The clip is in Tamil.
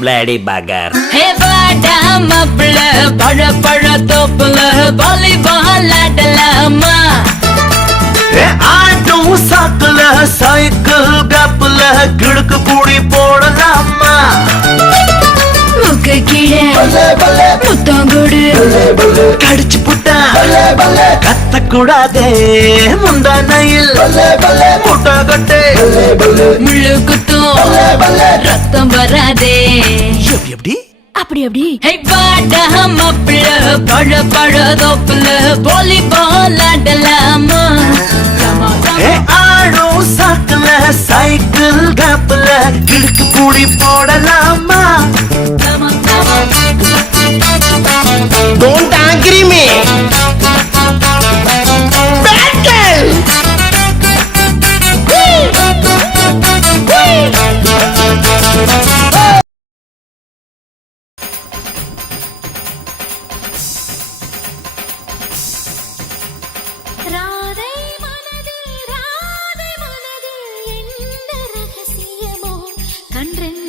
பிளேடி பகர். ஹே வாடா மாப்பிள பழ பழ தோப்புல வாலிபால் ஆடலாமா? ஆட்டும் சாக்குல சைக்கிள் கப்புல கிழக்கு கூடி போடலாமா? முக்க கீழே புத்தங்குடு கடிச்சு புட்டா கத்த கூடாதே முந்தானையில் முட்டை கட்டே முள்ளு குத்தும் ரத்தம் வராதே. எப்படி அப்படி அப்படி. ஹே வாடா மாப்பிள பழ பழ தோப்புல வாலிபால் ஆடலாமா? ஆடும் சாக்குல சைக்கிள் கப்புல கிழக்கு கூடி போடலாமா? Don't agree me. Bad girl. Radhai மனதில் என்ன ரகசியமோ கன்றென்